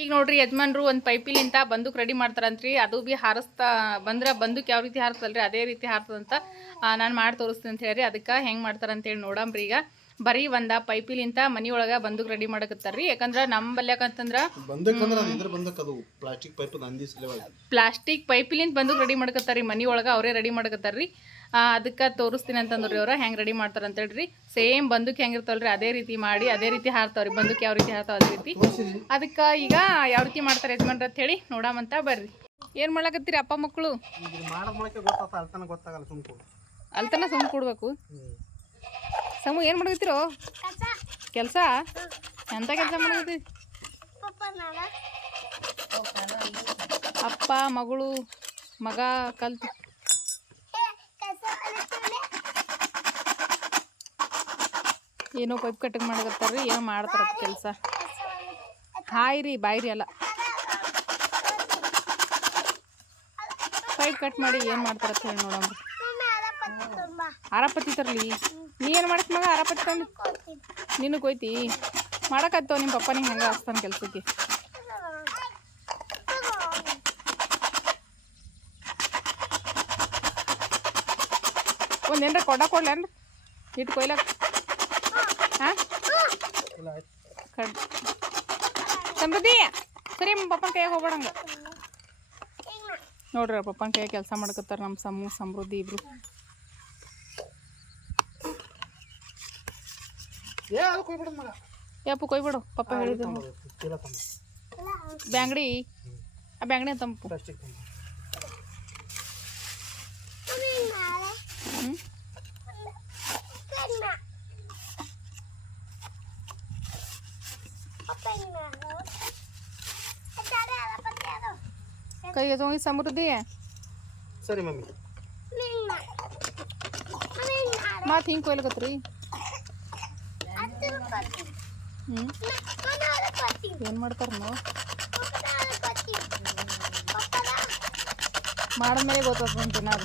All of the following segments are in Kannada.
ಈಗ ನೋಡ್ರಿ ಯಜಮಾನ್ರು ಒಂದು ಪೈಪಿಲಿಂತ ಬಂದೂಕ್ ರೆಡಿ ಮಾಡ್ತಾರಂತ್ರಿ. ಅದು ಬಿ ಹಾರಿಸ್ತಾ ಬಂದ್ರೆ ಬಂದೂಕ್ ಯಾವ ರೀತಿ ಹಾರಿಸ್ತಲ್ರಿ ಅದೇ ರೀತಿ ಹಾರ್ತದಂತ ನಾನು ಮಾಡಿ ತೋರಿಸ್ತೀನಿ ಅಂತ ಹೇಳಿ ಅದಕ್ಕೆ ಹೆಂಗೆ ಮಾಡ್ತಾರಂತೇಳಿ ನೋಡಂಬ್ರಿ ಈಗ. ಬರೀ ಒಂದ ಪೈಪಿಲಿಂತ ಮನಿಯೊಳಗೆ ಬಂದೂಕ್ ರೆಡಿ ಮಾಡಕತ್ತಾರ್ರಿ. ಯಾಕಂದ್ರೆ ನಮ್ಮ ಬಲ್ಯಾಕಂತಂದ್ರೆ ಪ್ಲಾಸ್ಟಿಕ್ ಪೈಪ್ ಪ್ಲಾಸ್ಟಿಕ್ ಪೈಪಿಲಿಂದ ಬಂದೂಕ್ ರೆಡಿ ಮಾಡಕತ್ತಾರ್ರಿ. ಮನಿ ಒಳಗೆ ಅವರೇ ರೆಡಿ ಮಾಡಕತ್ತಾರ್ರಿ. ಅದಕ್ಕೆ ತೋರಿಸ್ತೀನಿ ಅಂತಂದ್ರಿ ಅವ್ರು. ಹೆಂಗೆ ರೆಡಿ ಮಾಡ್ತಾರೆ ಅಂತ ಹೇಳ್ರಿ. ಸೇಮ್ ಬಂದೂಕ್ ರೀ ಅದೇ ರೀತಿ ಮಾಡಿ ಅದೇ ರೀತಿ ಹಾರ್ತಾವ್ರಿ. ಬಂದೂಕ್ ಯಾವ ರೀತಿ ಹಾರ್ತಾವ ಅದೇ ರೀತಿ. ಅದಕ್ಕೆ ಈಗ ಯಾವ ರೀತಿ ಮಾಡ್ತಾರೆ ಯಜಮಾನ್ರ ಅಂತ ಹೇಳಿ ನೋಡಾಮಂತ ಬರ್ರಿ. ಏನು ಮಾಡ್ಲಕತ್ತೀರಿ ಅಪ್ಪ ಮಕ್ಕಳು? ಅಲ್ತನ ಸುಮ್ ಕೊಡ್ಬೇಕು? ಸಮು ಏನು ಮಾಡಕತ್ತೀರೋ? ಕೆಲಸ? ಎಂತ ಕೆಲಸ ಮಾಡಕತ್ತಿ? ಅಪ್ಪ ಮಗಳು ಮಗ ಕಲ್ತು ಏನೋ ಪೈಪ್ ಕಟ್ಟಿಂಗ್ ಮಾಡಕತ್ತಾರ್ರಿ ಏನೋ ಮಾಡ್ತಾರ ಕೆಲಸ. ಹಾಯ್ ರೀ, ಬಾಯ್ ರೀ ಅಲ್ಲ ಪೈಪ್ ಕಟ್ ಮಾಡಿ ಏನು ಮಾಡ್ತಾರ ಹೇಳಿ ನೋಡೋಣ ಆರಾಪತ್ತಿ ತರಲಿ. ನೀ ಏನು ಮಾಡಕ್ ಮಗ ಆರಾಪತ್ತಿ ತಂದು? ನೀನು ಕೊಯ್ತಿ ಮಾಡಕತ್ತವ ನಿಮ್ಮ ಪಪ್ಪ ನಿಂಗೆ ಹಂಗೆ ಹಚ್ತಾನೆ ಕೆಲ್ಸಕ್ಕೆ? ಒಂದು ಏನ್ರ ಕೊಡ ಕೊಡ್ಲೇನ್ರಿ? ಇಟ್ಟು ಕೊಯ್ಲಕ್ ಹಾಂ ಇಲ್ಲ ಆಯ್ತು ಕಡ್ ಸಮೃದ್ಧಿ ಸರಿ ನಮ್ಮ ಪಪ್ಪನ ಕೈಯಾಗ ಹೋಗ್ಬೇಡಂಗ. ನೋಡ್ರಿ ಅವ್ರ ಪಪ್ಪನ ಕೈಯಾಗ ಕೆಲಸ ಮಾಡ್ಕೊತಾರ ನಮ್ಮ ಸಮೂ ಸಮೃದ್ಧಿ ಇಬ್ರು. ಏ ಅದು ಕೊಯ್ಬಿಡ ಮಗ. ಯಪ್ಪ ಕೊಯ್ಬಿಡು. ಪಪ್ಪ ಹೇಳಿದ್ದು ಚೀಲ ತಮ್ಮ. ಬ್ಯಾಂಗಡಿ. ಆ ಬ್ಯಾಂಗಡಿ ತಂಪು ಕೈ ಎತ್ಕೊಂಡಿ ಸಮೃದ್ಧಿ ಸರಿ ಮಮ್ಮಿ ಮತ್ತೆ ಹಿಂಗೆ ಕೊಯ್ಲಕತ್ರಿ ಹ್ಞೂ ಏನು ಮಾಡ್ತಾರ ನಾವು ಮಾಡಿದ್ಮೇಲೆ ಗೊತ್ತಾಗ್ತಂತೆ ನಾವು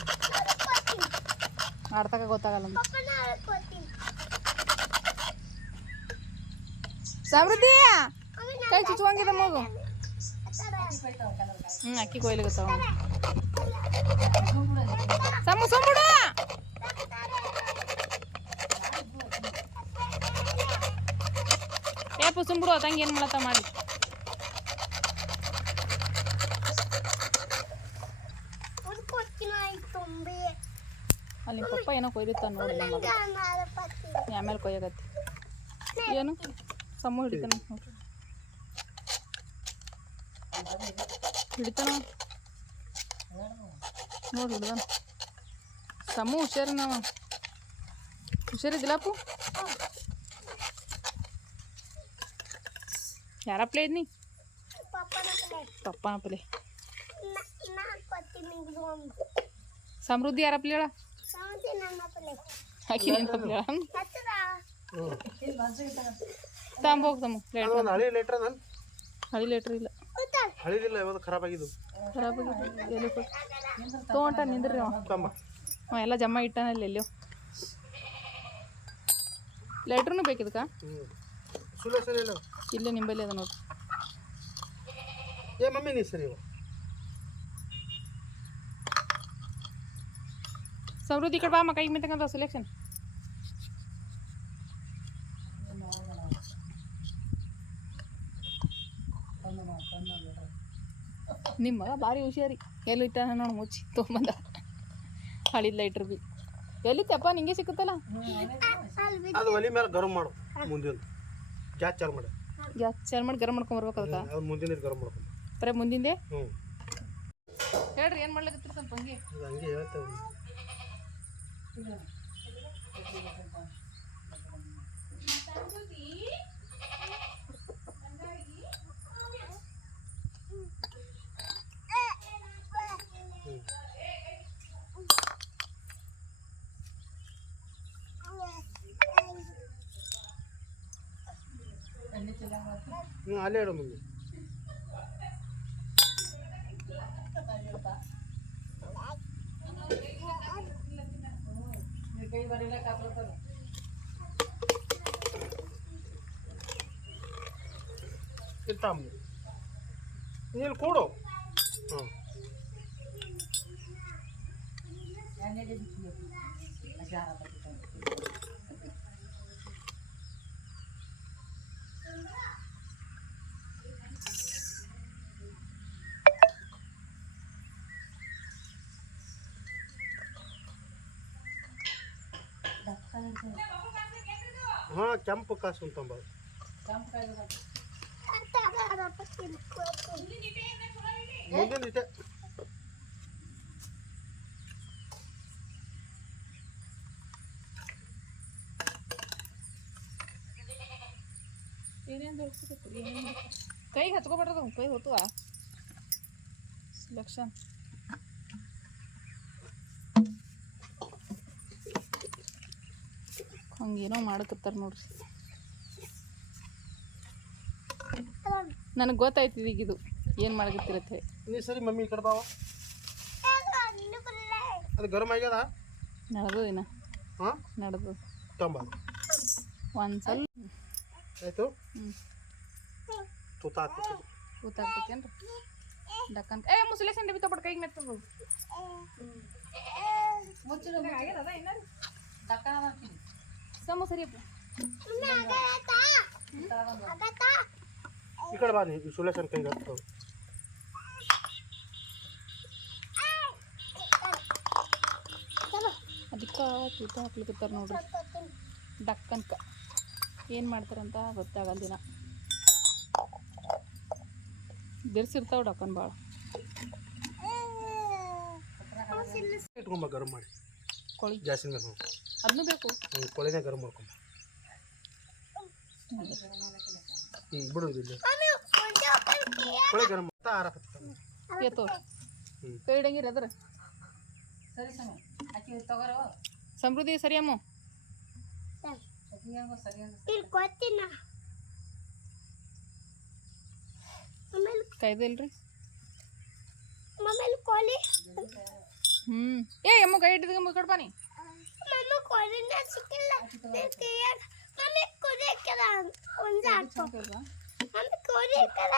ಮಾಡ್ತಕ ಗೊತ್ತಾಗಲ್ಲ ಅಂತ. ಸಮೃದ್ಧಿ ಕೈ ಚುಚ್ಚುವಂಗಿದೆ ಮಗು ಹ್ಞೂ ಅಕ್ಕಿ ಕೊಯ್ಲಿಗತ್ತಾವ ಸಮ ಸೊಂಬಿಡು ಏಪು ಸುಂಬಿಡು ತಂಗಿ ಏನು ಮಾಡತ್ತ ಮಾಡಿ. ಅಲ್ಲಿ ಪಪ್ಪ ಏನೋ ಕೊಯ್ದಿತ್ತ ನೋಡಿ ಆಮೇಲೆ ಕೊಯ್ಯಗತ್ತಿ ಏನು? ಸಮ್ಮ ಹಿಡಿತಾನ. ಹಿಡಿತಾನ? ನೋಡಿ ಹಿಡ್ದಾನ ಸಮ್ಮ ಹುಷಾರಿ ನಾವು ಹುಷಾರಿದ್ದಿಲ್ಲಪ್ಪು ಯಾರಪ್ಲೆ ಇದ್ನಿ? ಪಪ್ಪನ ಪ್ಲೇ ಸಮೃದ್ಧಿ ಯಾರ ಪ್ಲೇ ಹೇಳ? ತಮ್ಮ. ನಾನು ಹಳಿ ಲೇಟ್ರ್ ಇಲ್ಲ. ಹಳಿದಿಲ್ಲ ಯಾವ್ದು ಖರಾಬ್ ಆಗಿದ್ದು. ಖರಾಬ್ ಆಗಿದೆ ಎಲ್ಲಿ ಕೊಟ್ಟು ತೊಗೊಂಟ ನಿಂದ್ರಿ ಅವ. ತಮ್ಮ. ಅವ ಎಲ್ಲ ಜಮ್ಮ ಇಟ್ಟಾನಲ್ಲಿ ಎಲ್ಲೋ ಲೇಟ್ರೂ ಬೇಕಿದ್ಕ? ಹ್ಞೂ ಸುಳ್ಳು ಸರಿ ಇಲ್ಲ ಇಲ್ಲೇ ನಿಂಬಲ್ಲಿ ಅದ ನೋಡಿ. ಏ ಮಮ್ಮಿ ನೀ ಸರಿ ಇವ. ಸಮೃದ್ಧಿ ಕಡೆ ಬಾ ಅಮ್ಮ ಕೈ ಮಿಂತಕಂತ ಸೆಲೆಕ್ಷನ್ ನಿಮ್ಮ ಮಗ ಭಾರಿ ಹುಷಾರಿ. ಎಲ್ಲಿ ಇಟ್ಟಾನ ನೋಡಿ ಮುಚ್ಚಿ ತೊಗೊಂಬಂದ. ಹಳಿದ ಲೈಟ್ರ್ ಬಿ. ಎಲ್ಲಿತ್ತಪ್ಪ ನಿಂಗೆ ಸಿಕ್ಕುತ್ತಲ್ಲ? ಅದು ಒಲಿ ಮೇಲೆ ಗರಂ ಮಾಡು ಮುಂದಿನ. ಗ್ಯಾಸ್ ಚಾಲು ಮಾಡಿ. ಗ್ಯಾಸ್ ಚಾಲು ಮಾಡಿ ಗರಂ ಮಾಡ್ಕೊಂಬರ್ಬೇಕು ಅದಕ್ಕೆ? ಅದು ಮುಂದಿನ ಗರಂ ಮಾಡ್ಕೊಂಡು ಬರೇ ಮುಂದಿಂದೆ? ಹ್ಞೂ ಹೇಳ್ರಿ ಏನು ಮಾಡ್ಲಿಕತ್ತೀರಿ ಸ್ವಲ್ಪ ಹಂಗೆ? ಅದು ಹಂಗೆ ಹೇಳ್ತೇವೆ ಹ್ಞೂ ಅಲ್ಲೇ ಇಡು ಮಮ್ಮಿ ಇರ್ತಾವ ನೀನು ಕೂಡು ಹ್ಞೂ ಹಾಂ ಕೆಂಪು ಕಾಸು ಅಂತಂಬ ಮುಂದಿನ ಇಟ್ಟೆ ಕೈಗೆ ಹಚ್ಕೊಬಿಡ್ರದು ಕೈ ಹೊತ್ತುವ ಲಕ್ಷ ಹಂಗೇನೋ ಮಾಡಕತ್ತಾರ ನೋಡ್ರಿ. ನನಗೆ ಗೊತ್ತಾಯ್ತು ಈಗ ಇದು ಏನು ಮಾಡಕತ್ತಿರತ್ತೆ. ನೀ ಸರಿ ಮಮ್ಮಿ ಈ ಕಡೆ ಬಾವ ಅದು ಗರಂ ಆಗ್ಯದ? ನಡೆದು ಇನ್ನ. ಹಾಂ? ನಡೆದು ತಂಬ ಒಂದು ಸಲ ಆಯಿತು? ಹ್ಞೂ ಡಕ್ಕನ್ ಏ ಮುಸ್ಲೆ ಸಂಡೆ ಬಿತ್ತ ಈ ಕಡೆ ಬಾ ನೀ ಈ ಸುಲೇಶನ್ ಕೈಗೆ ಹತ್ತು ಅದಕ್ಕೆ ತೂತ ಹಾಕ್ಲಿಕತ್ತಾರ ನೋಡ್ರಿ. ಡಕ್ಕನ್ಕ. ಏನು ಮಾಡ್ತಾರಂತ ಗೊತ್ತಾಗಲ್ಲ ದಿನ ಬಿರ್ಸಿರ್ತಾವ ಡಕ್ಕನ್ ಭಾಳ ಇಟ್ಕೊಂಬ ಗರಂ ಮಾಡಿ. ಕೊಳಿ. ಜಾಸ್ತಿ ಅದನ್ನೂ ಬೇಕು. ಹ್ಞೂ ಕೊಳಿನೇ ಗರಂ ಮಾಡ್ಕೊಂಡು ಹ್ಞೂ ಬಿಡು ಇಲ್ಲಿ. ಕೊಳೆ ಗರಂ ಅಂತ ಆರಾಕತ್ತ ಏತೋ ಹ್ಞೂ ಕೈ ಇಡಂಗಿರಿ ಅದ್ರ. ಸಮೃದ್ಧಿ ಸರಿ ಅಮ್ಮ. ಕೈದಲ್ರಿ. ಹ್ಞೂ ಏ ಅಮ್ಮ ಕೈ ಇಟ್ಟಿದ್ಕ ಕಡ್ಪ ನೀ ಮಮ್ಮ ಕೋಳಿನ ಸಿಕ್ಕಿಲ್ಲ ಮಮ್ಮಿ ಕೋಳಿ ಹಾಕ್ಯಾರ ಒಂದು ಹಾಕು ಮಮ್ಮಿ ಕೋಳಿ ಹಾಕ್ಯಾರ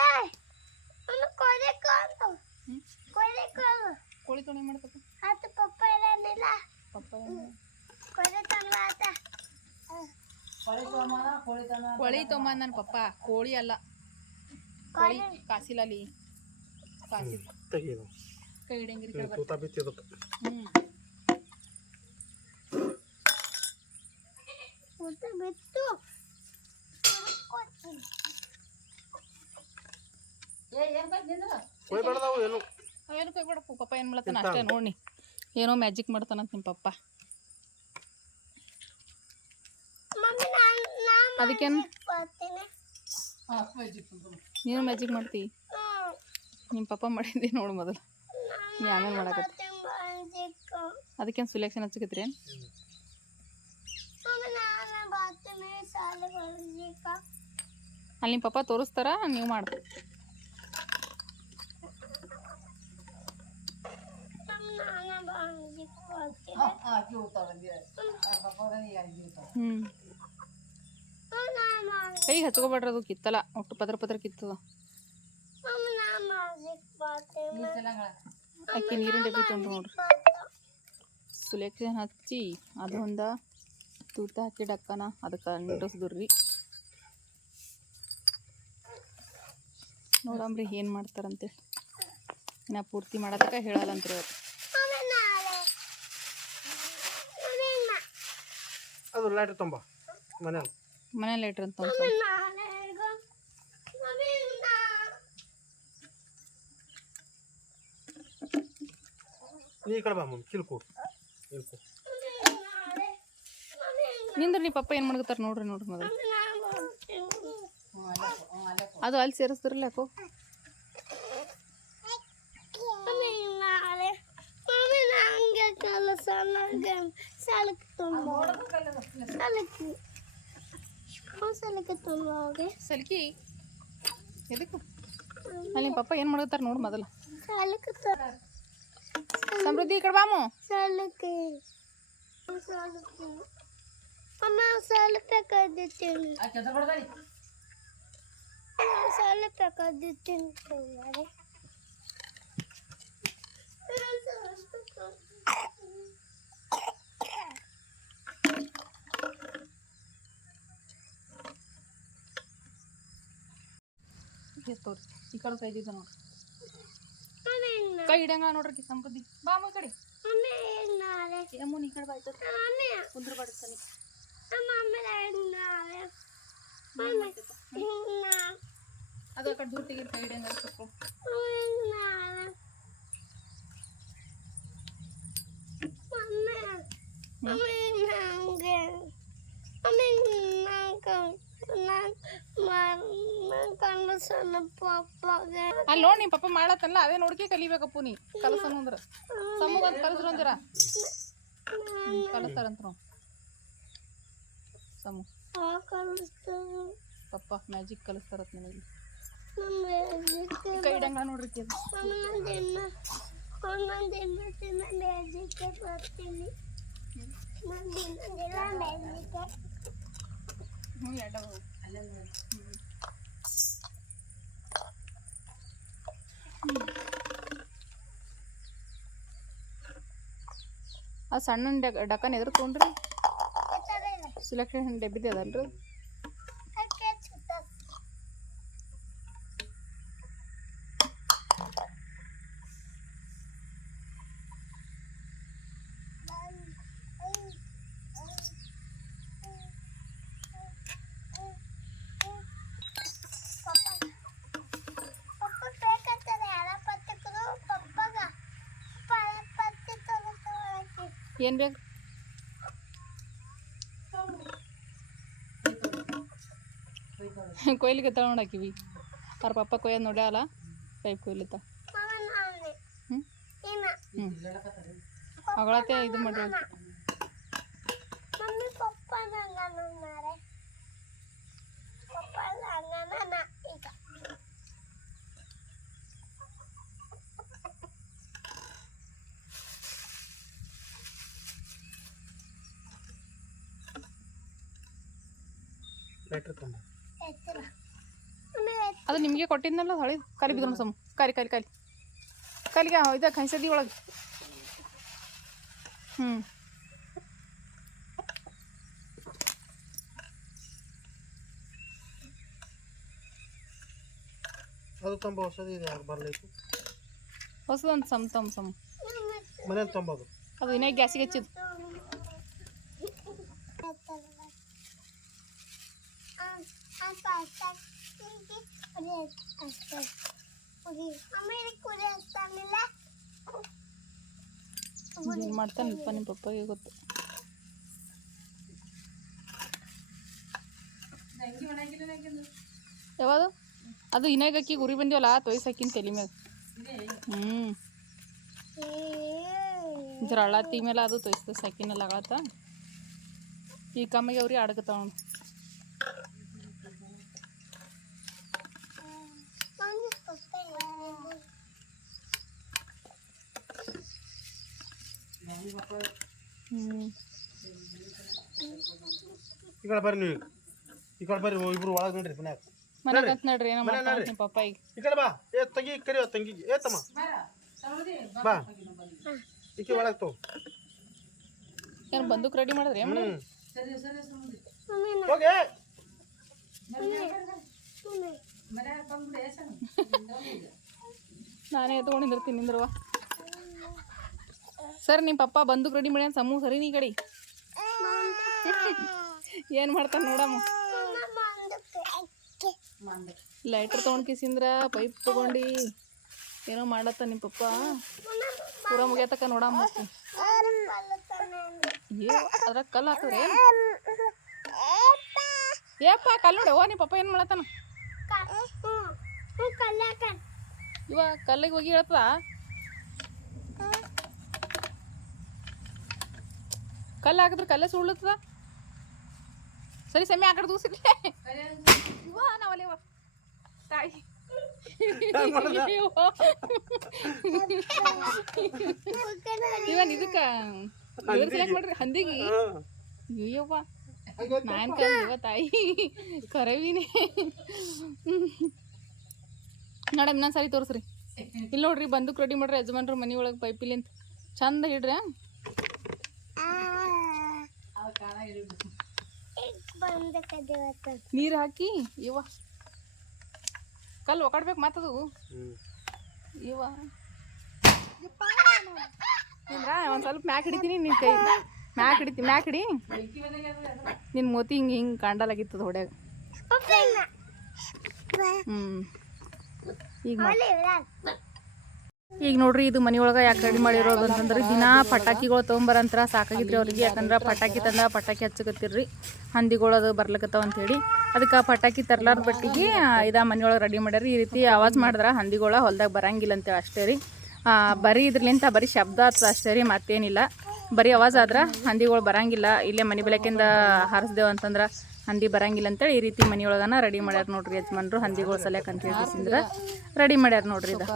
ಮಮ್ಮಿ ಕೋಳಿ ಹಾಕು ಹ್ಮ್? ಕೋಳಿ ಹಾಕು ಕೋಳಿ ತೊಣೆ ಮಾಡ್ತಪ್ಪ ಅದು ಪಪ್ಪ ಇರಲಿಲ್ಲ ಪಪ್ಪ ಕೋಳಿ ತಂಗ ಆತ ಕೋಳಿ ತೊಂಬ ನನ್ನ ಪಪ್ಪ. ಕೋಳಿ ಅಲ್ಲ. ಕೋಳಿ ಕಾಸಿಲಲಿ ಕಾಸಿ ಕೈ ಇಡಂಗಿರಿ ಹ್ಞೂ ಕಡ್ಬ ತೂತ ಬಿತ್ತಿದಕ್ಕೆ ಹ್ಞೂ ಊಟ ಬಿತ್ತು ಕೊಯ್ ಬೇಡದಾವು ಏನು? ಅವೇನು ಕೈ ಬಿಡಪ್ಪ ಪಪ್ಪ ಏನು ಮಾಡ್ತಾನೆ ಅಷ್ಟೇ ನೋಡಿ ಏನೋ ಮ್ಯಾಜಿಕ್ ಮಾಡ್ತಾನಂತ ನಿಮ್ಮ ಪಪ್ಪ ಅದಕ್ಕೇನು? ನೀನು ಮ್ಯಾಜಿಕ್ ಮಾಡ್ತಿ? ನಿಮ್ಮ ಪಪ್ಪ ಮಾಡಿದ್ದಿ ನೋಡು ಮೊದಲು. ನೀ ಆಮೇಲೆ ಮಾಡಕತ್ತಿ. ಅದಕ್ಕೇನು ಸುಲೆಕ್ಷನ್ ಹಚ್ಚಕತ್ರಿ ಏನು? ಅಲ್ಲಿ ನಿಮ್ಮ ಪಪ್ಪ ತೋರಿಸ್ತಾರ ನೀವು ಮಾಡು ಮಮ್ಮಿ ನಾನು ಬರ್ಲಿಕ್ಕೆ ಕೈಗೆ ಹಚ್ಕೊಬೇಡ್ರಿ ಅದು ಕಿತ್ತಲ್ಲ. ಒಟ್ಟು ಪದ್ರ ಪದ್ರ ಕಿತ್ತದ. ಅಕ್ಕಿ ನೀರಿನ ಡಬ್ಬಿ ತಂದು ನೋಡ್ರಿ. ಸುಲೆಕ್ಷನ್ ಹಚ್ಚಿ ಅದೊಂದ ತೂತ ಹಾಕಿ ಡಕ್ಕನ ಅದಕ್ಕೆ ಅಂಟಿಸ್ದುರ್ರಿ. ನೋಡಂಬ್ರಿ ಏನು ಮಾಡ್ತಾರಂತೇಳಿ ನಾ ಪೂರ್ತಿ ಮಾಡೋದಕ್ಕೆ ಹೇಳಲ್ಲಂತ್ರಿ ಅವ್ರು ಮಮ್ಮಿ ನಾಳೆ ಮಮ್ಮಿ ನಾ- ಅದು ಲೈಟ್ ತೊಂಬ ಮನೇಲಿ ಮನೇಲಿ ಇಟ್ರಿ ಅಂತ ಮಮ್ಮಿ ನಾಳೆ ಮಮ್ಮಿ ನಾ ನೀ ಈ ಕಡೆ ಬಾ ಮಮ್ಮಿ ಕಿಲ್ಕು ಇಲ್ಕು ನಾಳೆ ಮಮ್ಮಿ ನಿಂದ್ರ ನೀ ಪಪ್ಪ ಏನು ಮಾಡ್ಕೊತಾರ ನೋಡ್ರಿ ನೋಡ್ರಿ ಮೊದಲು ಮಮ್ಮಿ ನಾನು ಬರ್ತೀನಿ ಅದು ಅಲ್ಲಿ ಸೇರಿಸ್ತಿರಲ್ಲ ಯಾಕೋ ಮಮ್ಮಿ ನಾಳೆ ಮಮ್ಮಿ ನಂಗೆ ಕೆಲಸ ನಂಗೆ ಸಾಲಕ್ಕೆ ತುಂಬ ಸಾಲಕ್ಕೆ ಸಾಲಕ್ಕೆ ತುಂಬ ಹೋಗಿ ಸಲ್ಕಿ ಎದಕ್ಕೆ ಅಲ್ಲಿ ನಿಮ್ಮ ಪಪ್ಪ ಏನು ಮಾಡ್ಕೊತಾರ ನೋಡಿ ಮೊದಲು ಸಾಲಕ್ಕೆ ಸಮೃದ್ಧಿ ಈ ಕಡೆ ಬಾಮು ಸಾಲಕ್ಕೆ ಸಾಲಕ್ಕೆ ಅಮ್ಮ ಸಾಲ ಬೇಕಾದಿತ್ತೀನಿ ಸಾಲ ಬೇಕಾದಿತ್ತೀನಿ ತೋರಿ ಈ ಕಡೆ ಕೈ ಇದ್ದಿದ್ದ ನೋಡ್ರಿ ಮಮ್ಮಿ ಇನ್ನ ಕೈ ಹಿಡಂಗ ನೋಡ್ರಿ ಸಂಪದಿ ಬಾ ಅಮ್ಮ ಈ ಕಡೆ ಮಮ್ಮಿ ಇನ್ನಾಳೆ ಅಮ್ಮನ ಈ ಕಡೆ ಬಾಯ್ತು ಮಮ್ಮಿ ಕುಂದ್ರ ಬಡಿಸ್ತಾನೆ ಮಮ್ಮಿ ಇನ್ನಾಳೆ ಮಮ್ಮಿ ಇನ್ನ ಅದು ಆ ಕಡೆ ದೂರ ತೆಗೀರಿ ಕೈ ಹಿಡಂಗ ಸ್ವಲ್ಪ ಮಮ್ಮಿ ಇನ್ನಾಳೆ ಮಮ್ಮಿ ಮಮ್ಮಿ ನಂಗೆ ಮಮ್ಮಿ ನಂಗೆ ಕಂಡು ಸಣ್ಣ ಪಪ್ಪಗೆ ಅಲ್ಲಿ ನೋಡಿ ನಿಮ್ಮ ಪಪ್ಪ ಮಾಡತ್ತಲ್ಲ ಅದೇ ನೋಡ್ಕೆ ಕಲಿಬೇಕಪ್ಪು ನೀ ಕಲಸನು ಅಂದ್ರ. ಸಮೂಹ ಕಲಸ್ರು ಅಂದಿರ. ಕಲಿಸ್ತಾರಂತ ನಾವು ಸಮೂ. ಕಲಿಸ್ತಾರೆ ಪಪ್ಪ ಮ್ಯಾಜಿಕ್ ಕಲಿಸ್ತಾರತ್ ನನಗೆ. ಕೈ ಹಿಡಂಗ ನೋಡ್ರಿ ಕಿ ಅದು. ಒಂದೊಂದಿನ ಒಂದೊಂದಿನ ದಿನ ಮ್ಯಾಜಿಕ್ಕೆ ಬರ್ತೀನಿ ಒಂದೊಂದಿನ ದಿನ ಮ್ಯಾಜಿಕ್ಕೆ ಹ್ಞೂ ಎಡ್ಡ ಹೋಗು. ಆ ಸಣ್ಣ ಡಕ್ ಡಕ್ಕನ್ ಎದುರು ತೊಗೊಂಡ್ರಿ. ಸಿಲೆಕ್ಷನ್ ಡೆಬ್ಬಿದೆ ಅದಲ್ರಿ ಅಕ್ಕೆ ಚುತ್ತ ಪಪ್ಪ ಬೇಕಂತಾರೆ ಯಾರ ಪತ್ತಿದ್ರು ಪಪ್ಪಗ ಪಳ ಪತ್ತಿ ತೊಗೊಳಕ್ಕೆ ಏನು ಬೇಕು? ಕೊಯ್ಲಿಗೆ ತಗೊಂಡಾಕಿವಿ ಅವ್ರ ಪಪ್ಪ ಕೊಯ್ಯೋದು ನೋಡ್ಯಾವಲ್ಲ ಪೈಪ್ ಕೊಯ್ಲಿತ್ತ. ಹ್ಞೂ ಅಗಳತೆ ಇದು ಮಾಡಿ ಪಪ್ಪ ನಂಗನಾರೆ ಪಪ್ಪ ನಂಗನ ಈಗ ಲೈಟ್ರ್ ತುಂಬ ಎತ್ತರ ಮಮ್ಮಿ ಅದು ನಿಮಗೆ ಕೊಟ್ಟಿದ್ನಲ್ಲ ಹೊಳೆ? ಕರಿ ಬಿದ್ರು ಸಮ ಕರಿ ಕರಿ ಕರಿ. ಕಲಿಗೆ ಇದು ಕೈಸದಿ ಒಳಗೆ. ಹ್ಞೂ ಅದು ತುಂಬ ಹೊಸದು ಇದೆ ಯಾರು ಬರಲಿಕ್ಕೆ. ಹೊಸದೊಂದು ಸಮ್ ತಮ್ ಸಮ ಮನೇಲಿ ತೊಂಬೋದು. ಅದು ಇನ್ನೇ ಗ್ಯಾಸಿಗೆ ಹಚ್ಚಿದ್ದು. ಏನು ಮಾಡ್ತಾನಲ್ಪ ನಿಮ್ಮ ಪಪ್ಪಗೆ ಗೊತ್ತು. ಯಾವುದು? ಅದು ಇನಾಗ ಅಕ್ಕಿ ಉರಿ ಬಂದಿವಲ್ಲ ತೊಯ್ಸ್ ಹಾಕಿನ ತಲೆ ಮ್ಯಾಗ ಹ್ಞೂ ಜರ ಅಳತಿ ಮೇಲೆ ಅದು ತೊಯ್ಸ್ದ ಸಾಕಿನಲ್ಲ ಅಗಳತ್ತ ಈ ಕಮ್ಮಿಗೆ ಅವ್ರಿಗೆ ಅಡಗತಾವ ಹ್ಞೂ ಈ ಕಡೆ ಬರ್ರಿ ನೀವು. ಈ ಕಡೆ ಬರ್ರಿ ಇಬ್ರು ಒಳಗೆ ನೋಡ್ರಿ ಮನ್ಯಾಗ. ಮನೆಗೆ ನಡ್ರಿ. ಏನೋ. ನಿಮ್ಮ ಪಪ್ಪ ಈಗ. ಈ ಕಡೆ ಬಾ. ಏ ತಂಗಿ ಕರಿಯೋ ತಂಗಿಗೆ. ಏ ತಮ್ಮ. ಬಾ. ಈಕೆ ಒಳಗೆ ತೋ ಏನು ಬಂದೂಕ್ ರೆಡಿ ಮಾಡಿದ್ರಿ ಏನು ಹೋಗಿ. ನಾನೇ ಎತ್ಕೊಂಡಿರ್ತೀನಿ ನಿಂದ್ರವ ಸರ್ ನಿಮ್ಮ ಪಪ್ಪ ಬಂದು ರೆಡಿ ಮಾಡ್ಯಾನ. ಸಮೂಹ ಸರಿ ನೀ ಕಡಿ. ಏನು ಮಾಡ್ತಾನೆ ನೋಡಮ್ಮ. ಲೈಟರ್ ತೊಗೊಂಡು ಕಿಸಿಂದ್ರ ಪೈಪ್ ತಗೊಂಡು ಏನೋ ಮಾಡತ್ತ ನಿಮ್ಮ ಪಪ್ಪ. ಪೂರ ಮುಗಿಯತಕ್ಕ ನೋಡಮ್ಮ. ಅದ್ರಾಗ ಕಲ್ಲು ಹಾಕಿದ್ರೆ ಏಪ್ಪ, ಕಲ್ಲು ನೋಡಿ. ಓ ನಿಮ್ಮ ಪಪ್ಪ ಏನು ಮಾಡತ್ತಾನ? ಇವಾಗ ಇವ ಕಲ್ಲಿಗೆ ಹೋಗಿ ಹೇಳ್ತದ. ಕಲ್ಲು ಹಾಕಿದ್ರೆ ಕಲ್ಲೇ ಸುಳ್ಳುತ್ತದ? ಸರಿ ಸೆಮ್ಮೆ ಆ ಕಡೆ ದೂಸಿರ್ಲಿ ಇವ ನಾವಲ್ಲಿ ತಾಯಿ. ಇವನ್ ಇದಕ್ಕ ಮಾಡ್ರಿ ಹಂದಿಗಿ. ಅಯ್ಯವ್ವ ನಾನ್ ಕಂದಿವ ತಾಯಿ. ಕರವಿನಿ. ಮೇಡಮ್ ಇನ್ನೊಂದು ಸಾರಿ ತೋರಿಸ್ರಿ. ಇಲ್ಲಿ ನೋಡ್ರಿ ಬಂದೂಕ್ ರೆಡಿ ಮಾಡ್ರಿ ಯಜಮಾನ್ರು ಮನೆ ಒಳಗೆ ಪೈಪ್ ಅಂತ. ಚಂದ ಕದಿವತ್ತ ನೀರು ಹಾಕಿ ಇವ ಕಲ್ಲು ಒಕಾಡ್ಬೇಕು ಮಾತದು ಇವ ನಿಂದ್ರ? ಒಂದು ಸ್ವಲ್ಪ ಮ್ಯಾಕ್ ಹಿಡಿತೀನಿ ನಿನ್ನ ಕೈ. ಮ್ಯಾಕ್ ಹಿಡಿತಿ ಮ್ಯಾಕ್ ಹಿಡಿ. ನಿನ್ ಮೋತಿ ಹಿಂಗೆ ಹಿಂಗೆ ಕಾಂಡಲಾಗಿತ್ತದ ಹೊಡ್ಯಾಗ. ಹ್ಮ್. ಈಗ ಈಗ ನೋಡ್ರಿ ಇದು ಮನೆಯೊಳಗೆ ಯಾಕೆ ರೆಡಿ ಮಾಡಿರೋದು ಅಂತಂದ್ರೆ ದಿನಾ ಪಟಾಕಿಗಳು ತೊಗೊಂಬರಂತ್ರ ಸಾಕಾಗಿದ್ರಿ ಅವ್ರಿಗೆ. ಯಾಕಂದ್ರೆ ಪಟಾಕಿ ತಂದ ಪಟಾಕಿ ಹಚ್ಚಕತ್ತಿರ್ರಿ. ಹಂದಿಗಳು ಅದು ಬರ್ಲಕತ್ತಾವ ಅಂತೇಳಿ ಅದಕ್ಕೆ ಪಟಾಕಿ ತರ್ಲಾರ ಬಟ್ಟಿಗೆ ಇದ ಮನೆಯೊಳಗೆ ರೆಡಿ ಮಾಡ್ಯಾರ. ಈ ರೀತಿ ಆವಾಜ್ ಮಾಡಿದ್ರೆ ಹಂದಿಗಳ ಹೊಲ್ದಾಗ ಬರಂಗಿಲ್ಲ ಅಂತೇಳಿ ಅಷ್ಟೇ ರೀ. ಬರೀ ಇದ್ರಲಿಂತ ಬರೀ ಶಬ್ದ ಆಗ್ತದೆ ಅಷ್ಟೇ ರೀ, ಮತ್ತೇನಿಲ್ಲ. ಬರೀ ಆವಾಜ್ ಆದ್ರೆ ಹಂದಿಗಳು ಬರಂಗಿಲ್ಲ. ಇಲ್ಲೇ ಮನೆ ಬೆಳಕಿಂದ ಹಾರಿಸ್ದೇವು ಅಂತಂದ್ರೆ ಹಂದಿ ಬರಂಗಿಲ್ಲ ಅಂತೇಳಿ ಈ ರೀತಿ ಮನಿಯೊಳಗನ ರೆಡಿ ಮಾಡ್ಯಾರ ನೋಡ್ರಿ ಯಜಮಾನ್ರು. ಹಂದಿಗಳು ಸಲಕ್ಕೆ ಅಂತ ಹೇಳಿ ರೆಡಿ ಮಾಡ್ಯಾರ ನೋಡ್ರಿ ಇದು.